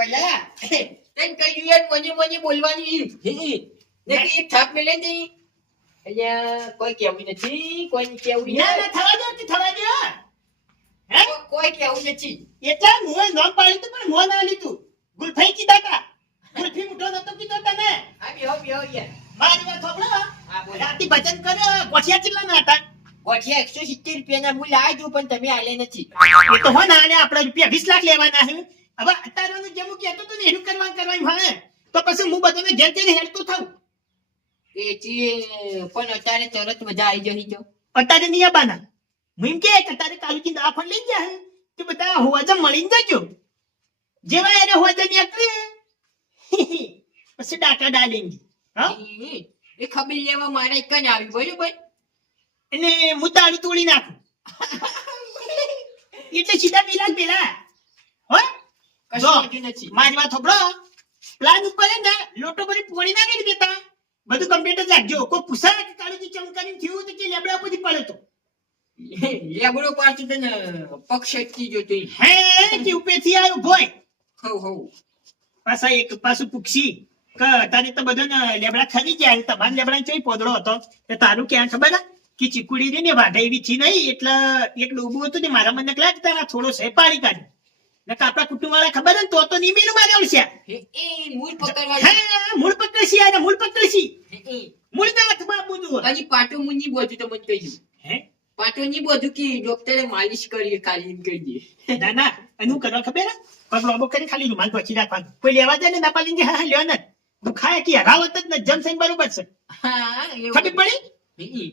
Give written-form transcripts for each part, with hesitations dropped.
પહેલા તને કહી યાર મને બોલવાની ને કે થાપ મેલે નહીં અહીંયા કોઈ કેવું નથી કોઈ કેવું ના થવા દો હે કોઈ કેવું નથી એટલે મોય નામ પાડ્યું તું પણ મો ના લીધું ગુલફાઈ કીધા તા ગુલફી મુઠો નતો કીધો તને આ બેહો યાર મારી વાત સાંભળો હા બોલ રાતી ભજન કરો ગોઠિયા ચેટલા ના હતા ગોઠિયા 170 રૂપિયાના હું લાવી દઉં પણ તમે આલે નથી એ તો હો ના આને આપણે રૂપિયા 20 લાખ લેવાના છે હવે અત્યારનું જેમ કહેતો તો ને એનું કરવાનું હવે તો પછી હું બધાને ઘેર જઈને હેડતો થાઉં પણ અત્યારે તરત મજા આવી જઈ જો અત્યારે નહીં આવવાના હું એમ કે અત્યારે કાલુજી દવાખાને લઈ ગયા કે બધા હોવાજા મળીને જજો જેવા એને હોવાજા નીકળે પછી ડાકા ડાલેંગે હા એ ખબર લેવા મારે કન આવી બરોબર અને હું તાળું તોડી નાખું એટલે સીધા પેલા હો કશું નથી મારી વાત સાંભળો પ્લાન ઉપર હે ને લોટો ભરી પોણી નાખી દેતા બધું કમ્પ્લીટ જ રાખજો કોઈ પૂછા કે કાળુજી ચમકારી થયું તો કે લેબડા પછી પડે તો લેબડો પાછું તને પક્ષી જોતો હે કે ઉપેથી આવ્યો ભોય હો પાછા એક પાછું પૂક્ષી કે તારે તો બધો લેબડા ખરી જાય તમારા લેબડા ચોઈ પોદળો હતો તે તારું ક્યાં ખબર કે ચીકુડી રે ને વાઢા એવી થી નહીં એટલે એક ડૂબું હતું ને મારા મને લાગે તારા થોડો સે પાડી કાઢ્યો નકા આપણા કુટુંબ વાળા ખબર ને તો નીમેલું મારે આવશે એ મૂળ પકડવા હા મૂળ પકડશી આ મૂળ પકડશી મૂળ ના હાથમાં બધું હજી પાટો મુની બોધું તો મને કહી હે પાટો ની બોધું કે ડોક્ટરે માલિશ કરી કાલી કરી દે ના એનું કરવા ખબર પગ લોબો કરી ખાલી રૂમાલ પહોંચી રાખવાનું કોઈ લેવા જાય ને ના પાલીને હા લ્યો ને દુખાય કે હરાવત જ ને જમ સૈન બરોબર છે હા ખબર પડી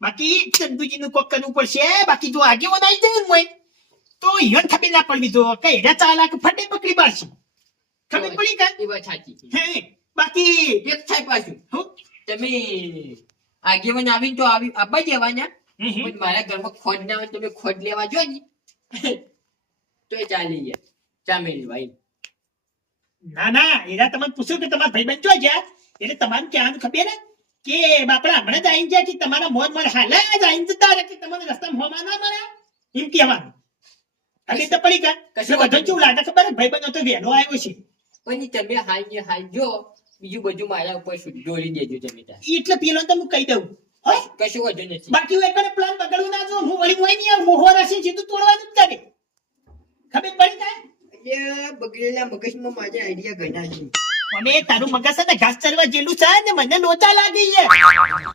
બાકી ચંદુજી નું કોક કરવું પડશે બાકી જો આગે બનાવી જાય ને મોય તો ઈવન ખબર ના પડવી જો કે એડા ચાલાક ફટે પકડી પાડશે ખબર પડી કે એ વાત સાચી હે બાકી એક થાય પાછું હું તમે આગેવાન આવીને તો આવી આપવા જવાના પણ મારા ઘરમાં ખોડ ના હોય તમે ખોડ લેવા જો ને તો એ ચાલી ગયા ચામેલી ભાઈ ના એરા તમને પૂછ્યું કે તમારા ભાઈબંધ જો ગયા એટલે તમારું કહેવાનું ખબર કે બાપડા હમણાં જ આવીને ગયા કે તમારા મોર મોર હાલ જ આવીને જતા રહે કે તમને રસ્તામાં હોમાં ના મળે એમ કહેવાનું હવે તો પડી ગયા કશું વધુ કેવું લાગે ખબર ભાઈબંધો તો વહેલો આવ્યો છે પણ તમે હાલ જો બીજું બધું મારા ઉપર દોરી દેજો તમે એટલે પેલો તો હું કહી દઉં હોય કશું વધુ નથી બાકી હું એકને પ્લાન બગડવું ના જો હું વળી હોય નહીં મોહો રાશી સીધું તોડવાનું જ કરે ખબર પડી જાય બગડેલા મગજમાં મારા આઈડિયા ઘણા છે અને તારું મગજ છે ને ઘાસ ચરવા જેલું છે ને મને લોચા લાગી છે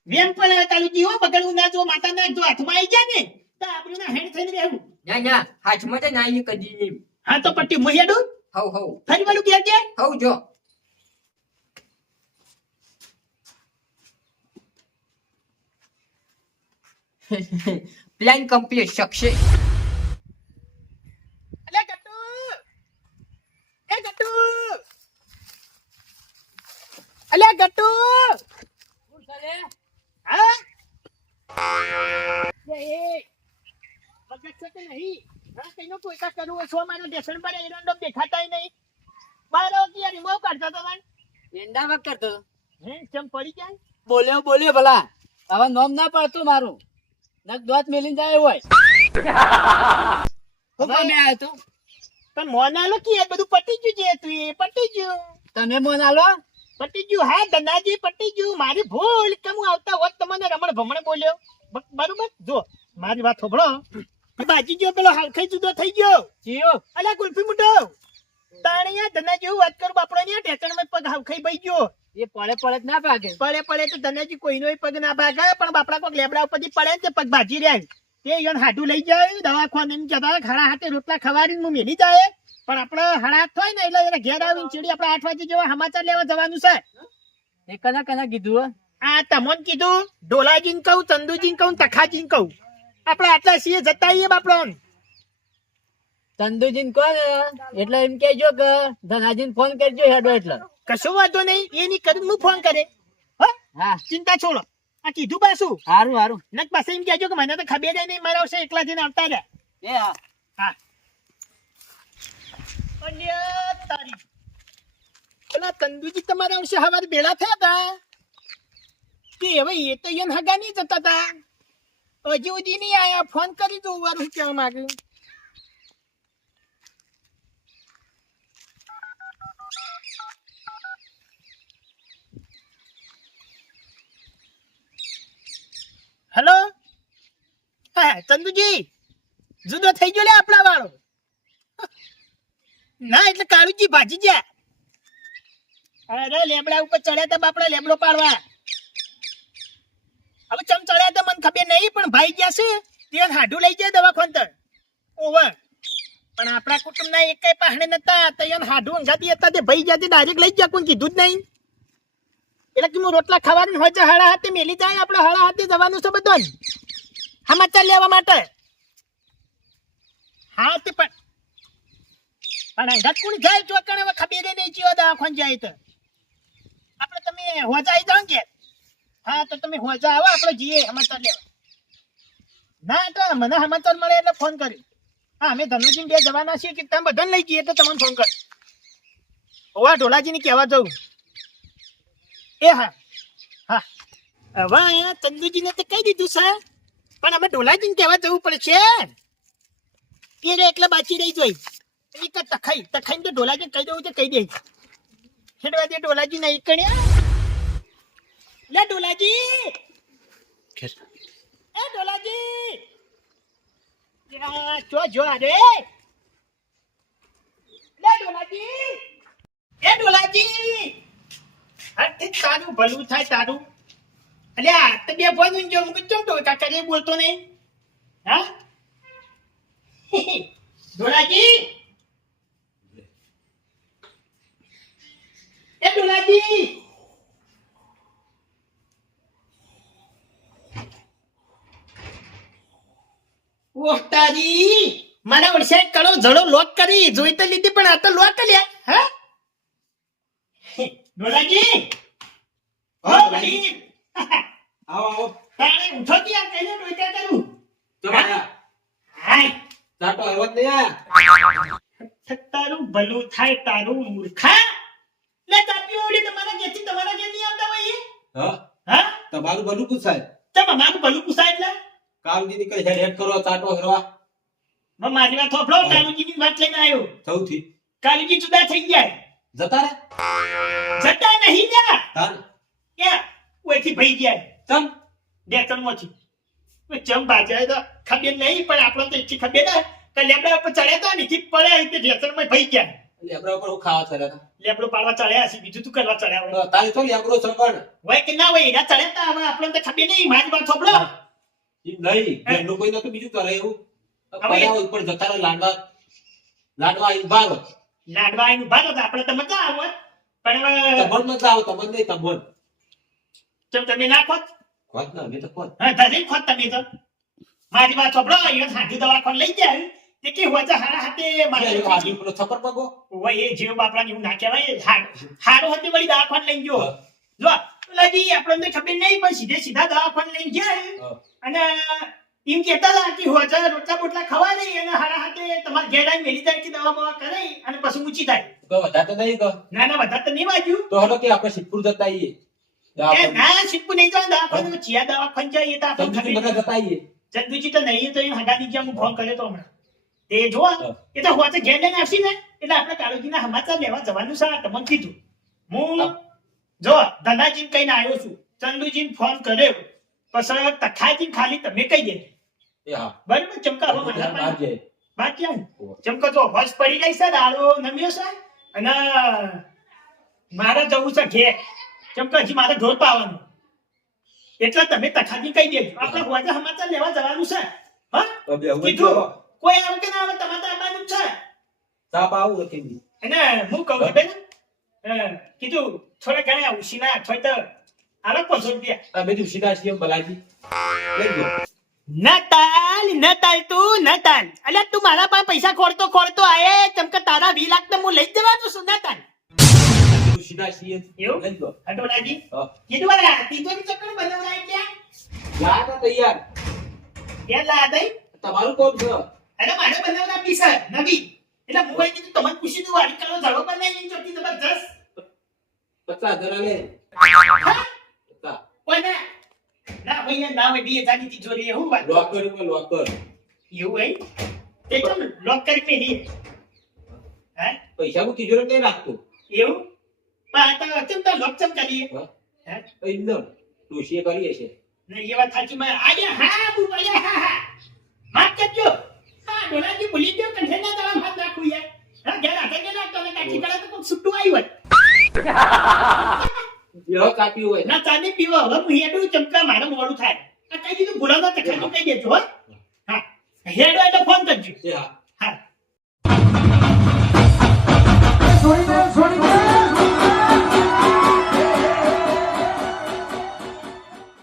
વેમ પણ કાલુજી હો બગડવું ના જો માતા ના જો હાથમાં આવી જાય ને તો આપણું ના હેડ થઈને રહેવું ના હાથમાં તો ના આવી કદી નહીં હા તો પટ્ટી મુહેડું હવ ફરી વાળું ક્યાં છે હવ જો પ્લાન કમ્પ્લીટ સક્સેસ અલે ગટ્ટુ અલે ગટ્ટુ શું ચાલે હા એ મગજ છે કે નહીં હા કઈનો કોઈ કા કરવું છો મારો ડેશન પર એરંડો દેખાતાય નહીં મારો કે રિમોવ કરતો તો મન એંડા વક કરતો હે ચમ પડી જાય બોલ્યો ભલા હવે નોમ ના પડતું મારું નક દોત મેલીને જાય હોય હવે મેં આવ્યો તું પણ મોનાલો કે એ બધું પટી ગયું છે તું એ પટી ગયું તમે મોન આલો પટી ગયું હા ધનાજી પટી ગયું મારી ભૂલ કે હું આવતા હોત તમને રમણ ભમણ બોલ્યો બરોબર જો મારી વાત સાંભળો બાજી ગયો પેલો હાલખાઈ જુદો થઈ ગયો જીઓ અલા ગુલ્ફી મુઢો તાણિયા ધનાજી વાત કરું બાપડો ને ટેકણ માં પગ હાલખાઈ બઈ ગયો એ પડે જ ના ભાગે પડે તો ધનાજી કોઈનો પગ ના ભાગે પણ બાપડા કોક લેબડા ઉપરથી પડે ને તે પગ ભાજી રહ્યા તે યન હાડું લઈ જાય દવાખાને એમ કહેતા ખાડા હાથે રોટલા ખવાડીને હું મેલી જાય પણ આપણે હળાત થાય ને એટલે ઘેર આવીને ચીડી આપણે 8 વાગે જેવા સમાચાર લેવા જવાનું છે એ કના કીધું આ તમોન કીધું ડોલાજીને કહું ચંદુજીને કહું તખાજીને કહું આપણે આટલા છીએ જતા આવીએ બાપડો ચંદુજીને કોણ એટલે એમ કહેજો કે ધનાજીને ફોન કરજો હેડો એટલે કશો વાંધો નહીં એની કરી હું ફોન કરે હા ચિંતા છોડો આ કીધું પાછું હારું નક પાસે એમ કહેજો કે મને તો ખબર નહીં મારા આવશે એકલા જઈને આવતા રહ્યા એ હા અન્ય તારી પેલા તંદુજી તમારા આવશે હવારે બેડા થયા હતા કે હવે એ તો એને હગા નહીં જતા હતા હજી સુધી નહીં આયા ફોન કરી દઉં વાર હું કહેવા માંગુ હેલો હા ચંદુજી જુદો થઈ ગયો લે આપણા વાળો ના એટલે કાળુજી ભાજી ગયા અરે લેબડા ઉપર ચડ્યા તા બાપડા લેબડો પાડવા હવે ચમ ચડ્યા તા મને ખબર નહીં પણ ભાઈ ગયા છે તે હાડું લઈ જાય દવાખાને ઓવર પણ આપણા કુટુંબના એકેય પહાડે નતા તૈયાર હાડું અંગાતી હતા તે ભાઈ ગયા ડાયરેક્ટ લઈ ગયા કોઈ કીધું જ નહીં એટલે કે હું રોટલા ખાવાનું હોય છે હાડા હાથે મેલી જાય આપણે હાડા હાથે જવાનું છે બધું સમાચાર લેવા માટે હા તે પણ અંગાત કોણ જાય ચોકણ હવે ખબર નહીં ચિયો દવાખાને જાય તો આપણે તમે હોજા આવી જાઓ કે હા તો તમે હોજા આવો આપણે જઈએ સમાચાર લેવા ના તો મને સમાચાર મળે એટલે ફોન કર્યો હા અમે ધનુજી બે જવાના છીએ કે તમે બધાને લઈ જઈએ તો તમને ફોન કર્યો હોવા ઢોલાજીને કહેવા જવું એ હા હા હવે અહીંયા ચંદુજીને તો કહી દીધું છે પણ અમે ઢોલાજીને કહેવા જવું પડશે એ એટલે બાચી રહી જોઈ એક તખાઈ તો ઢોલાજીને કહી દઉં તો કહી દે ખેડવા દે ઢોલાજી નહીં કણ્યા લે ઢોલાજી એ ઢોલાજી જો અરે લે ઢોલાજી હટ તારું ભલું થાય તારું અલ્યા તો બે ફોન જો મુક ચમ તો કાકા બોલતો નહીં હા ઢોલાજી એ ઢોલાજી ઓહ તારી મારા વરસાદ કળો જડો લોક કરી જોઈ તો લીધી પણ આ તો લોક કર્યા હા ઢોલાજી ઓ ભાઈ આવો તારે ઉઠો કે આ કઈને ડોઈતા કરું તમારા હાય તાતો આવત નહીં તારું ભલું થાય તારું મૂર્ખા લે તાપી ઓડી તમારા ઘેરથી તમારા ઘેર નહીં આવતા હોય હા હા તમારું ભલું પૂછાય તમે મારું ભલું પૂછાય એટલે કારુજી નીકળે છે હેડ કરો ચાટો કરવા મારી વાત થોભલો કાલુજીની વાત લઈને આવ્યો સૌથી કાલુજી જુદા થઈ ગયા જતા રે જતા નહીં લ્યા તાન ક્યાં ઓયથી ભઈ ગયા તમ ડેકણમાંથી ચમ બાજાય તો ખબર નહીં પણ આપણે તો એટલી ખબર ને કે લેબડા ઉપર ચડ્યા તા નીચે પડ્યા એટલે ડેકણમાં ભઈ ગયા લેબરા ઉપર હું ખાવા ચડ્યા લેબડો પાડવા ચડ્યા છે બીજું તું કરવા ચડ્યા હોય હતા તારે તો લેબરો સકણ હોય કે ના હોય એના ચડ્યા તા હવે આપણે તો ખબર નહીં મારી વાત થોભલો ઈ નહીં ઘરનું કોઈ નતું બીજું કરે એવું પડ્યા ઉપર જતા રે લાડવા આઈ બાર લાડવા આવીને ઉભા તો આપણે તો મજા આવે પણ હવે તમન મજા આવે તમન નહીં તમન ચમ તમે ના ખોત ખોત ના અમે તો ખોત હા ધરી ખોત તમે તો મારી વાત થોભલો એને હાજી દવાખાને લઈ જાય તે કે હોજા હારા હાથે આજી મારી પેલો છપર પગો ઓય એ જેવ બાપરાની હું ના કહેવાય હારો હતી વળી દવાખાને લઈને ગયો જો લાજી આપણને ખબર નહીં પણ સીધા દવાખાને લઈને જાય અને એમ કહેતા હતા કે હોજા રોટલા બોટલા ખવા નહીં અને હારા હાથે તમારે ઘેર આવીને મેલી જાય કે દવા બવા કરે અને પછી ઊંચી થાય તો વધારે નહીં કહો ના વધારે તો નહીં વાગ્યું તો હલો કે આપણે સિદ્ધપુર જતા આવીએ એ ના શીખવું નહીં જાય દવાખાને ચિયા દવાખાને જઈએ તો આપણે ચંદુજી બધા જતા આવીએ ચંદુજી તો નહીં તો એ હગાની ગયા હું ફોન કર્યો તો હમણાં તે જો એ તો હોતે ઘેર લઈને આવશી ને એટલે આપણે કાળુજીના સમાચાર લેવા જવાનું છે તમને કીધું હું જો ધનાજી કહીને આવ્યો છું ચંદુજીને ફોન કર્યો પછી તખાજી ખાલી તમે કહી દે એ હા બરાબર ચમકા હવે મારા બહાર જાય બાકી આવું ચમકા જો હોશ પડી ગઈ છે દાડો નમ્યો છે અને મારે જવું છે ઘેર ચમકા હજી મારે ઢોર પાવાનું એટલે તમે તખાજી કહી દેજો આપણે હોજે સમાચાર લેવા જવાનું છે હા હવે હું કીધું કોઈ આવે કે ના આવે તમારે તો આવવાનું છે સાપ આવું કેવી અને હું કહું છું બેન કીધું થોડા ઘણા ઉશીના થોય તો આલો 500 રૂપિયા તમે તો સીધા સીએમ બલાજી લઈ ગયો નતાલ તું નતાલ અલ્યા તું મારા પાસે પૈસા ખોરતો આયે ચમકા તારા 20 લાખ તો હું લઈ જવાનું છું નતાલ સીધા સીએમ એવું લઈ ગયો હટોલાજી હા કીધું આ તીજોરી ચક્કર બનાવરાય ક્યાં યાર તો તૈયાર ક્યાં લા દઈ તમારું કોમ છે અરે મારે બનાવરા પી સર નવી એટલે હું એ કીધું તમને પૂછી દઉં વાડી કરો ઝડો બનાવી ચોટી જબરજસ્ત 50,000 લે કોને ના ભાઈ ના હોય 2000 ની તિજોરી એવું વાત લોકર લોકર એવું હે તે તો લોક કરી પેલી હે પૈસા હું તિજોરી નહીં રાખતો એવું પણ આ તો ચમ તો લોક ચમ કરીએ હે ઇન્દર તુશીએ કરીએ છે નહીં, એ વાત સાચી. હા બુ બોલ્યા, હા માફ કરજો. હા ડોલાજી ભૂલી ગયો, કંઠેના તાળા હાથ નાખું યાર. હા ઘેર હાથે કે નાખતો ને કાચી કડા તો કોક છૂટું આવ્યું બેહો કાપ્યું હોય ના ચાની પીવો. હવે હું હેડું, ચમકા મારે મોડું થાય. આ કઈ દીધું ભૂલાના ચખાનું કહી દેજો. હા હેડો એટલે ફોન કરજો. એ હા હા છોડી દે